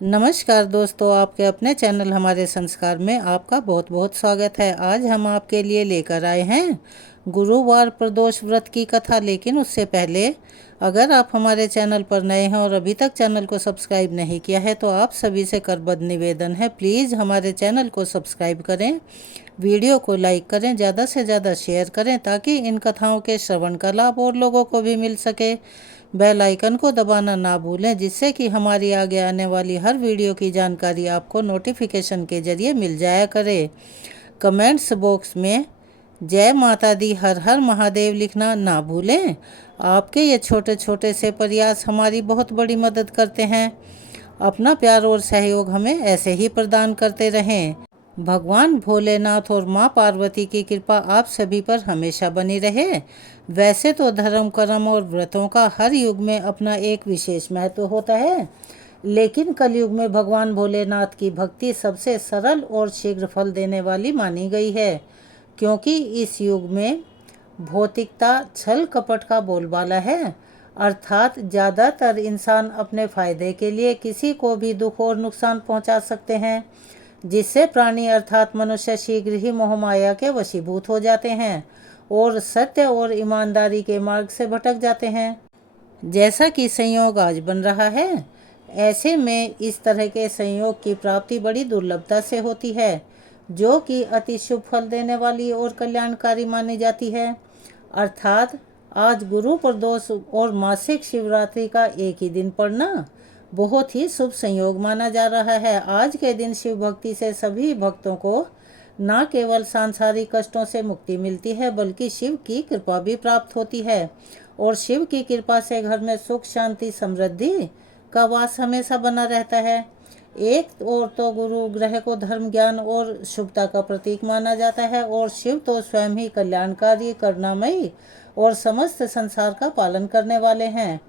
नमस्कार दोस्तों, आपके अपने चैनल हमारे संस्कार में आपका बहुत बहुत स्वागत है। आज हम आपके लिए लेकर आए हैं गुरुवार प्रदोष व्रत की कथा। लेकिन उससे पहले अगर आप हमारे चैनल पर नए हैं और अभी तक चैनल को सब्सक्राइब नहीं किया है तो आप सभी से करबद्ध निवेदन है, प्लीज़ हमारे चैनल को सब्सक्राइब करें, वीडियो को लाइक करें, ज़्यादा से ज़्यादा शेयर करें ताकि इन कथाओं के श्रवण का लाभ और लोगों को भी मिल सके। बेल आइकन को दबाना ना भूलें जिससे कि हमारी आगे आने वाली हर वीडियो की जानकारी आपको नोटिफिकेशन के जरिए मिल जाया करे। कमेंट्स बॉक्स में जय माता दी, हर हर महादेव लिखना ना भूलें। आपके ये छोटे छोटे से प्रयास हमारी बहुत बड़ी मदद करते हैं। अपना प्यार और सहयोग हमें ऐसे ही प्रदान करते रहें। भगवान भोलेनाथ और माँ पार्वती की कृपा आप सभी पर हमेशा बनी रहे। वैसे तो धर्म, कर्म और व्रतों का हर युग में अपना एक विशेष महत्व होता है, लेकिन कलयुग में भगवान भोलेनाथ की भक्ति सबसे सरल और शीघ्र फल देने वाली मानी गई है, क्योंकि इस युग में भौतिकता, छल कपट का बोलबाला है। अर्थात ज़्यादातर इंसान अपने फायदे के लिए किसी को भी दुख और नुकसान पहुंचा सकते हैं, जिससे प्राणी अर्थात मनुष्य शीघ्र ही मोहमाया के वशीभूत हो जाते हैं और सत्य और ईमानदारी के मार्ग से भटक जाते हैं, जैसा कि संयोग आज बन रहा है। ऐसे में इस तरह के संयोग की प्राप्ति बड़ी दुर्लभता से होती है, जो कि अति शुभ फल देने वाली और कल्याणकारी मानी जाती है। अर्थात आज गुरु प्रदोष और मासिक शिवरात्रि का एक ही दिन पड़ना बहुत ही शुभ संयोग माना जा रहा है। आज के दिन शिव भक्ति से सभी भक्तों को न केवल सांसारिक कष्टों से मुक्ति मिलती है, बल्कि शिव की कृपा भी प्राप्त होती है और शिव की कृपा से घर में सुख, शांति, समृद्धि का वास हमेशा बना रहता है। एक और तो गुरु ग्रह को धर्म, ज्ञान और शुभता का प्रतीक माना जाता है और शिव तो स्वयं ही कल्याणकारी, करुणामयी और समस्त संसार का पालन करने वाले हैं।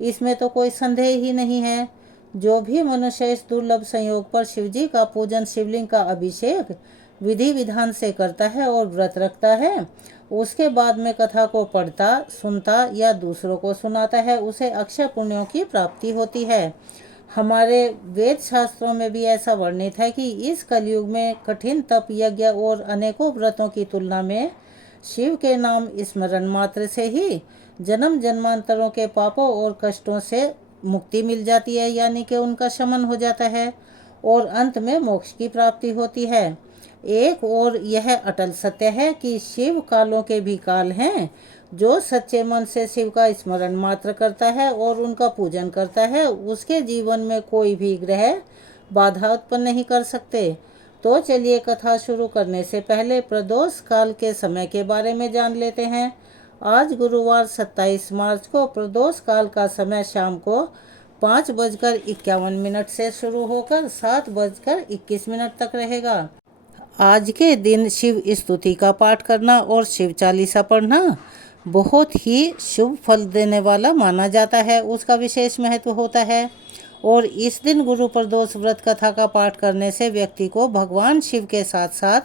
इसमें तो कोई संदेह ही नहीं है। जो भी मनुष्य इस दुर्लभ संयोग पर शिव जी का पूजन, शिवलिंग का अभिषेक विधि विधान से करता है और व्रत रखता है, उसके बाद में कथा को पढ़ता, सुनता या दूसरों को सुनाता है, उसे अक्षय पुण्यों की प्राप्ति होती है। हमारे वेद शास्त्रों में भी ऐसा वर्णित है कि इस कलयुग में कठिन तप, यज्ञ और अनेकों व्रतों की तुलना में शिव के नाम स्मरण मात्र से ही जन्म जन्मांतरों के पापों और कष्टों से मुक्ति मिल जाती है, यानी कि उनका शमन हो जाता है और अंत में मोक्ष की प्राप्ति होती है। एक और यह अटल सत्य है कि शिव कालों के भी काल हैं। जो सच्चे मन से शिव का स्मरण मात्र करता है और उनका पूजन करता है, उसके जीवन में कोई भी ग्रह बाधा उत्पन्न नहीं कर सकते। तो चलिए कथा शुरू करने से पहले प्रदोष काल के समय के बारे में जान लेते हैं। आज गुरुवार 27 मार्च को प्रदोष काल का समय शाम को 5:51 से शुरू होकर 7:21 तक रहेगा। आज के दिन शिव स्तुति का पाठ करना और शिव चालीसा पढ़ना बहुत ही शुभ फल देने वाला माना जाता है, उसका विशेष महत्व होता है। और इस दिन गुरु प्रदोष व्रत कथा का पाठ करने से व्यक्ति को भगवान शिव के साथ साथ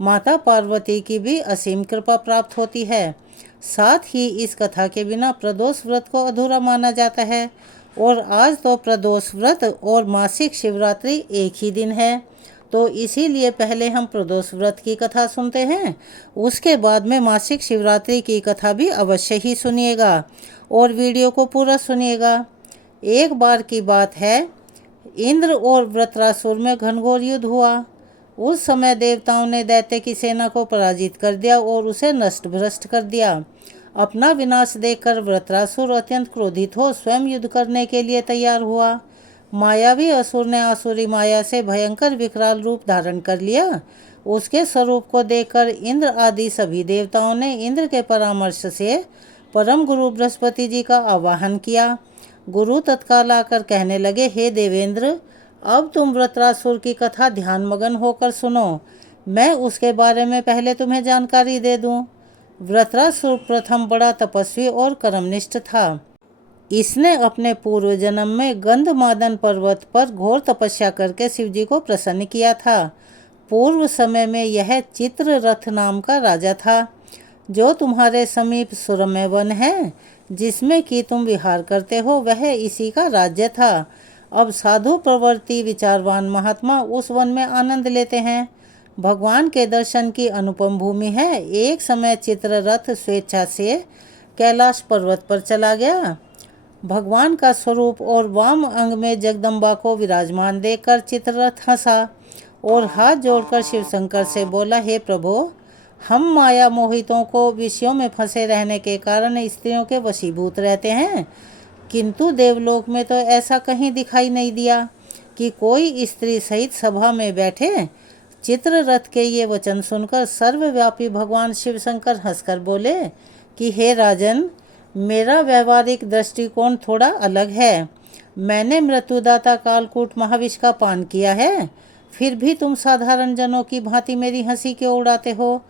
माता पार्वती की भी असीम कृपा प्राप्त होती है। साथ ही इस कथा के बिना प्रदोष व्रत को अधूरा माना जाता है। और आज तो प्रदोष व्रत और मासिक शिवरात्रि एक ही दिन है, तो इसीलिए पहले हम प्रदोष व्रत की कथा सुनते हैं, उसके बाद में मासिक शिवरात्रि की कथा भी अवश्य ही सुनिएगा और वीडियो को पूरा सुनिएगा। एक बार की बात है, इंद्र और वृत्रासुर में घनघोर युद्ध हुआ। उस समय देवताओं ने दैत्य की सेना को पराजित कर दिया और उसे नष्ट भ्रष्ट कर दिया। अपना विनाश देखकर वृत्रासुर अत्यंत क्रोधित हो स्वयं युद्ध करने के लिए तैयार हुआ। मायावी असुर ने आसुरी माया से भयंकर विकराल रूप धारण कर लिया। उसके स्वरूप को देखकर इंद्र आदि सभी देवताओं ने इंद्र के परामर्श से परम गुरु बृहस्पति जी का आवाहन किया। गुरु तत्काल आकर कहने लगे, हे देवेंद्र, अब तुम वृत्रासुर की कथा ध्यान मगन होकर सुनो। मैं उसके बारे में पहले तुम्हें जानकारी दे दूं। वृत्रासुर प्रथम बड़ा तपस्वी और कर्मनिष्ठ था। इसने अपने पूर्व जन्म में गंधमादन पर्वत पर घोर तपस्या करके शिवजी को प्रसन्न किया था। पूर्व समय में यह चित्ररथ नाम का राजा था, जो तुम्हारे समीप सुरम्य वन है, जिसमें कि तुम विहार करते हो, वह इसी का राज्य था। अब साधु प्रवृत्ति विचारवान महात्मा उस वन में आनंद लेते हैं। भगवान के दर्शन की अनुपम भूमि है। एक समय चित्ररथ स्वेच्छा से कैलाश पर्वत पर चला गया। भगवान का स्वरूप और वाम अंग में जगदम्बा को विराजमान देखकर चित्ररथ हंसा और हाथ जोड़कर शिव शंकर से बोला, हे प्रभु, हम माया मोहितों को विषयों में फंसे रहने के कारण स्त्रियों के वशीभूत रहते हैं, किंतु देवलोक में तो ऐसा कहीं दिखाई नहीं दिया कि कोई स्त्री सहित सभा में बैठे। चित्ररथ के ये वचन सुनकर सर्वव्यापी भगवान शिव शंकर हंसकर बोले कि हे राजन, मेरा व्यवहारिक दृष्टिकोण थोड़ा अलग है। मैंने मृत्युदाता कालकूट महाविष का पान किया है, फिर भी तुम साधारण जनों की भांति मेरी हंसी क्यों उड़ाते हो?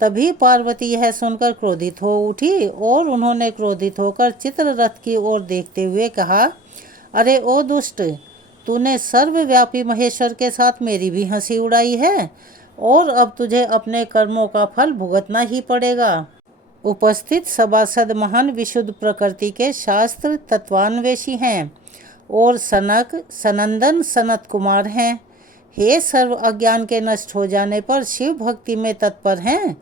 तभी पार्वती यह सुनकर क्रोधित हो उठी और उन्होंने क्रोधित होकर चित्ररथ की ओर देखते हुए कहा, अरे ओ दुष्ट, तूने सर्वव्यापी महेश्वर के साथ मेरी भी हंसी उड़ाई है और अब तुझे अपने कर्मों का फल भुगतना ही पड़ेगा। उपस्थित सभासद महान विशुद्ध प्रकृति के शास्त्र तत्वान्वेषी हैं और सनक, सनंदन, सनत कुमार हैं। हे सर्व अज्ञान के नष्ट हो जाने पर शिव भक्ति में तत्पर हैं।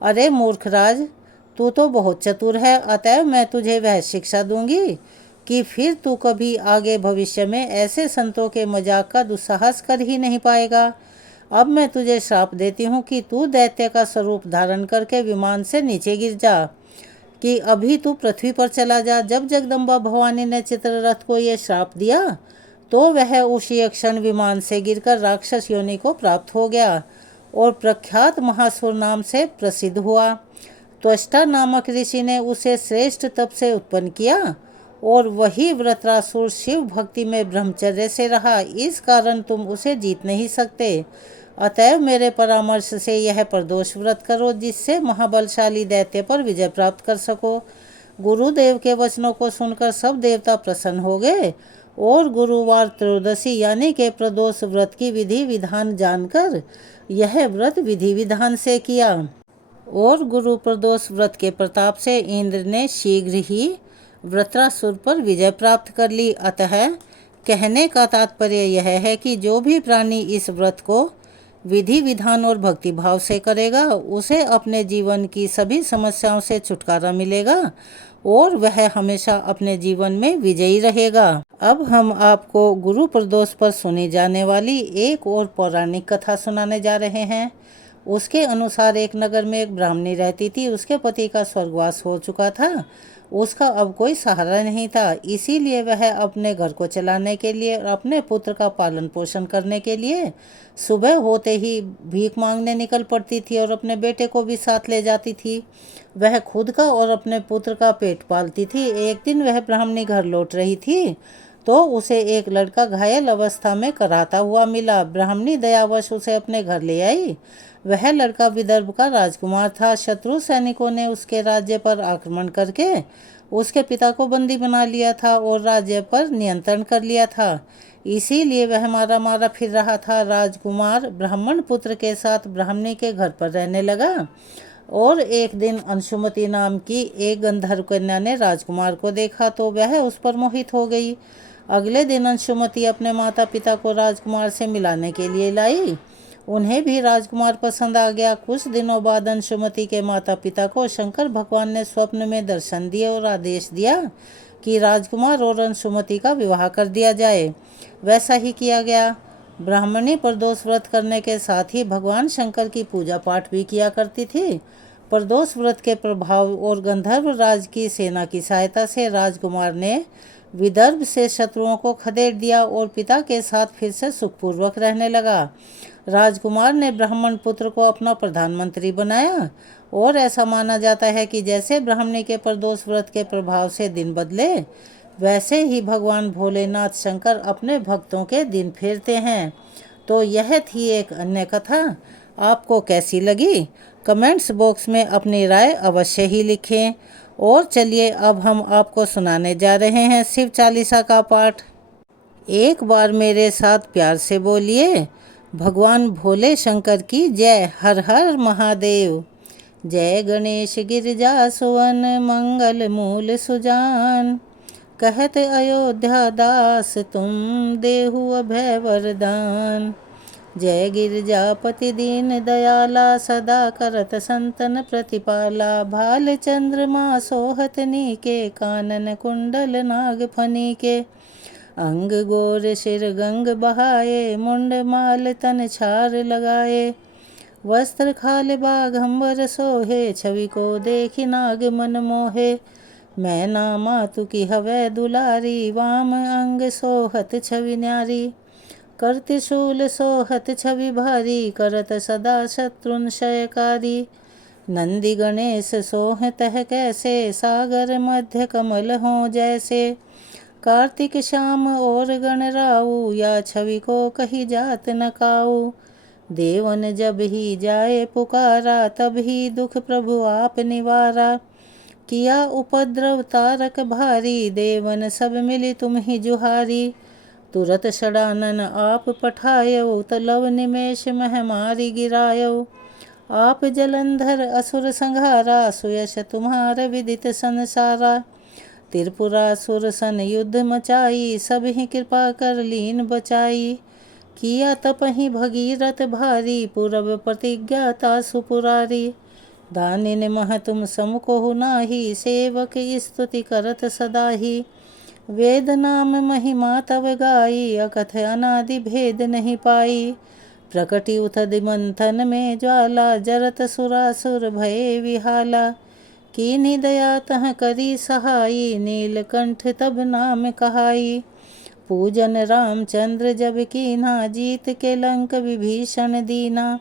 अरे मूर्खराज, तू तो बहुत चतुर है, अतएव मैं तुझे वह शिक्षा दूंगी कि फिर तू कभी आगे भविष्य में ऐसे संतों के मजाक का दुस्साहस कर ही नहीं पाएगा। अब मैं तुझे श्राप देती हूँ कि तू दैत्य का स्वरूप धारण करके विमान से नीचे गिर जा, कि अभी तू पृथ्वी पर चला जा। जब जगदम्बा भवानी ने चित्ररथ को ये श्राप दिया तो वह उसी क्षण विमान से गिरकर राक्षस योनि को प्राप्त हो गया और प्रख्यात महासुर नाम से प्रसिद्ध हुआ। त्वष्टा नामक ऋषि ने उसे श्रेष्ठ तप से उत्पन्न किया और वही वृत्रासुर शिव भक्ति में ब्रह्मचर्य से रहा। इस कारण तुम उसे जीत नहीं सकते। अतएव मेरे परामर्श से यह प्रदोष व्रत करो, जिससे महाबलशाली दैत्य पर विजय प्राप्त कर सको। गुरुदेव के वचनों को सुनकर सब देवता प्रसन्न हो गए और गुरुवार त्रयोदशी यानी के प्रदोष व्रत की विधि विधान जानकर यह व्रत विधि विधान से किया और गुरु प्रदोष व्रत के प्रताप से इंद्र ने शीघ्र ही वृत्रासुर पर विजय प्राप्त कर ली। अतः कहने का तात्पर्य यह है कि जो भी प्राणी इस व्रत को विधि विधान और भक्ति भाव से करेगा, उसे अपने जीवन की सभी समस्याओं से छुटकारा मिलेगा और वह हमेशा अपने जीवन में विजयी रहेगा। अब हम आपको गुरु प्रदोष पर सुनी जाने वाली एक और पौराणिक कथा सुनाने जा रहे हैं। उसके अनुसार एक नगर में एक ब्राह्मणी रहती थी। उसके पति का स्वर्गवास हो चुका था। उसका अब कोई सहारा नहीं था, इसीलिए वह अपने घर को चलाने के लिए और अपने पुत्र का पालन पोषण करने के लिए सुबह होते ही भीख मांगने निकल पड़ती थी और अपने बेटे को भी साथ ले जाती थी। वह खुद का और अपने पुत्र का पेट पालती थी। एक दिन वह ब्राह्मणी घर लौट रही थी तो उसे एक लड़का घायल अवस्था में कराहता हुआ मिला। ब्राह्मणी दयावश उसे अपने घर ले आई। वह लड़का विदर्भ का राजकुमार था। शत्रु सैनिकों ने उसके राज्य पर आक्रमण करके उसके पिता को बंदी बना लिया था और राज्य पर नियंत्रण कर लिया था। इसीलिए वह मारा मारा फिर रहा था। राजकुमार ब्राह्मण पुत्र के साथ ब्राह्मणी के घर पर रहने लगा और एक दिन अंशुमति नाम की एक गंधर्व कन्या ने राजकुमार को देखा तो वह उस पर मोहित हो गई। अगले दिन अंशुमति अपने माता पिता को राजकुमार से मिलाने के लिए लाई। उन्हें भी राजकुमार पसंद आ गया। कुछ दिनों बाद अंशुमति के माता पिता को शंकर भगवान ने स्वप्न में दर्शन दिए और आदेश दिया कि राजकुमार और अंशुमति का विवाह कर दिया जाए। वैसा ही किया गया। ब्राह्मणी प्रदोष व्रत करने के साथ ही भगवान शंकर की पूजा पाठ भी किया करती थी। प्रदोष व्रत के प्रभाव और गंधर्व राज की सेना की सहायता से राजकुमार ने विदर्भ से शत्रुओं को खदेड़ दिया और पिता के साथ फिर से सुखपूर्वक रहने लगा। राजकुमार ने ब्राह्मण पुत्र को अपना प्रधानमंत्री बनाया और ऐसा माना जाता है कि जैसे ब्राह्मणी के प्रदोष व्रत के प्रभाव से दिन बदले, वैसे ही भगवान भोलेनाथ शंकर अपने भक्तों के दिन फेरते हैं। तो यह थी एक अन्य कथा। आपको कैसी लगी? कमेंट्स बॉक्स में अपनी राय अवश्य ही लिखें। और चलिए अब हम आपको सुनाने जा रहे हैं शिव चालीसा का पाठ। एक बार मेरे साथ प्यार से बोलिए, भगवान भोले शंकर की जय। हर हर महादेव। जय गणेश गिरिजा सुवन मंगल मूल सुजान। कहत अयोध्या दास तुम देहु अभय वरदान। जय गिरजापति दीन दयाला सदा करत संतन प्रतिपाला। भाल चंद्रमा सोहत नीके कानन कुंडल नाग फनीके। अंग गोर सिर गंग बहाए मुंड माल तन छार लगाए। वस्त्र खाल बाघंबर सोहे छवि को देखी नाग मन मोहे। मैना मातु की हवै दुलारी वाम अंग सोहत छवि न्यारी। कर त्रिशूल सोहत छवि भारी करत सदा शत्रुन क्षयकारी। नंदी गणेश सोह तह कैसे सागर मध्य कमल हो जैसे। कार्तिक श्याम और गण राऊ या छवि को कही जात न काऊ। देवन जब ही जाए पुकारा तब ही दुख प्रभु आप निवारा। किया उपद्रव तारक भारी देवन सब मिली तुम ही जुहारी। तुरत षडानन आप पठायो तलव निमेष मह मारी गिरायो। आप जलंधर असुर संहारा सुयश तुम्हार विदित संसारा। त्रिपुरासुर सन युद्ध मचाई सब ही कृपा कर लीन बचाई। किया तप ही भगीरथ भारी पूरब प्रतिज्ञा तासु पुरारी। दानिन मह तुम समकोहु नाही सेवक स्तुति करत सदा ही। वेद नाम महिमा तव गाई अकथ अनादि भेद नहीं पाई। प्रकटि उथद मंथन में ज्वाला जरत सुरासुर भये विहाला। कीन्ही दया तह करी सहाई नीलकंठ तब नाम कहाई। पूजन रामचंद्र जब कीन्हा जीत के लंक विभीषण दीना।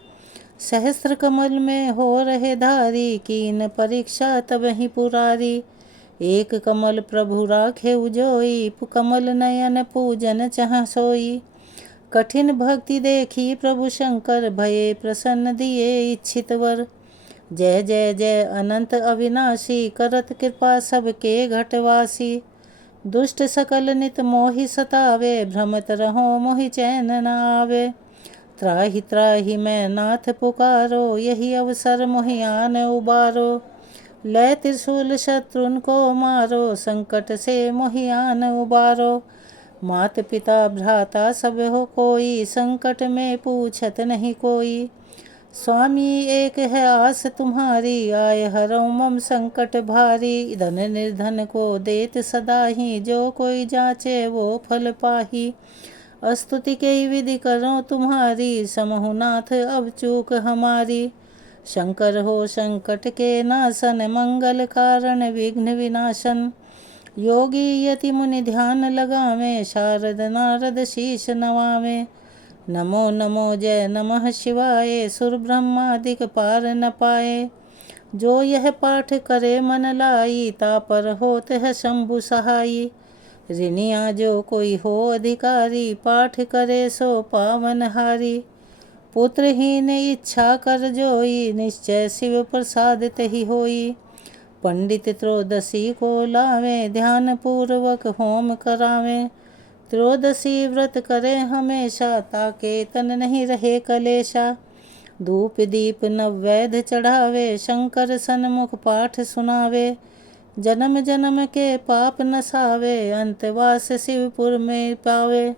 सहस्त्र कमल में हो रहे धारी कीन परीक्षा तब ही पुरारी। एक कमल प्रभु राखे उजोई कमल नयन पूजन चह सोई। कठिन भक्ति देखी प्रभु शंकर भये प्रसन्न दिए इच्छित वर। जय जय जय अनंत अविनाशी करत कृपा सबके घटवासी। दुष्ट सकल नित मोहि सतावे भ्रमत रहो मोहि चैन न आवे। त्राहि त्राहि मैं नाथ पुकारो यही अवसर मोहि आन उबारो। लय त्रिशूल शत्रुन को मारो संकट से मोहि आन उबारो। मात पिता भ्राता सब हो कोई संकट में पूछत नहीं कोई। स्वामी एक है आस तुम्हारी आय हरौ मम संकट भारी। धन निर्धन को देत सदा ही जो कोई जाचे वो फल पाही। स्तुति के विधि करो तुम्हारी समहु नाथ अब चूक हमारी। शंकर हो संकट के नाशन मंगल कारण विघ्न विनाशन। योगी यति मुनि ध्यान लगावे शारद नारद शीश नवावे। नमो नमो जय नमः शिवाय सुर ब्रह्मादिक पार न पाए। जो यह पाठ करे मन लाई ता पर होत है शंभु सहाई। ऋणिया जो कोई हो अधिकारी पाठ करे सो पावन हारी। पुत्रहीन इच्छा कर जोई निश्चय शिव प्रसाद तहि होई। पंडित त्रयोदशी को लावे ध्यान पूर्वक होम करावे। त्रयोदशी व्रत करे हमेशा ताके तन नहीं रहे कलेशा। धूप दीप नववैध चढ़ावे शंकर सन्मुख पाठ सुनावे। जन्म जन्म के पाप नसावे अंतवास शिवपुर में पावे।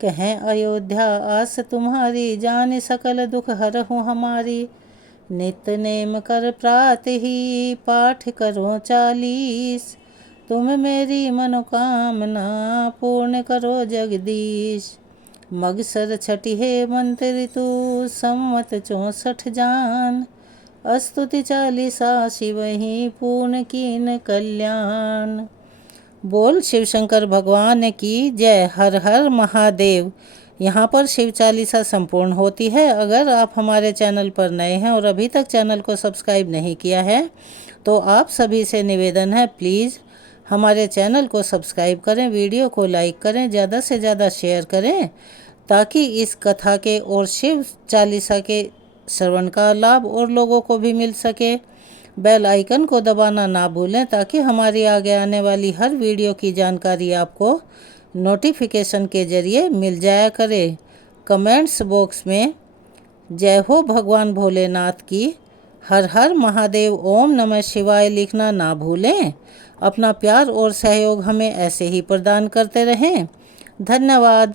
कहें अयोध्या आस तुम्हारी जान सकल दुख हरहु हमारी। नित्य नेम कर प्रातः ही पाठ करो 40। तुम मेरी मनोकामना पूर्ण करो जगदीश। मगसर छठिहे मंत्र ऋतु संवत 64 जान। स्तुति 40 शिव ही पूर्ण कीन कल्याण। बोल शिव शंकर भगवान की जय। हर हर महादेव। यहाँ पर शिव चालीसा संपूर्ण होती है। अगर आप हमारे चैनल पर नए हैं और अभी तक चैनल को सब्सक्राइब नहीं किया है तो आप सभी से निवेदन है प्लीज़ हमारे चैनल को सब्सक्राइब करें, वीडियो को लाइक करें, ज़्यादा से ज़्यादा शेयर करें ताकि इस कथा के और शिव चालीसा के श्रवण का लाभ और लोगों को भी मिल सके। बेल आइकन को दबाना ना भूलें ताकि हमारी आगे आने वाली हर वीडियो की जानकारी आपको नोटिफिकेशन के ज़रिए मिल जाया करे। कमेंट्स बॉक्स में जय हो भगवान भोलेनाथ की, हर हर महादेव, ओम नमः शिवाय लिखना ना भूलें। अपना प्यार और सहयोग हमें ऐसे ही प्रदान करते रहें। धन्यवाद।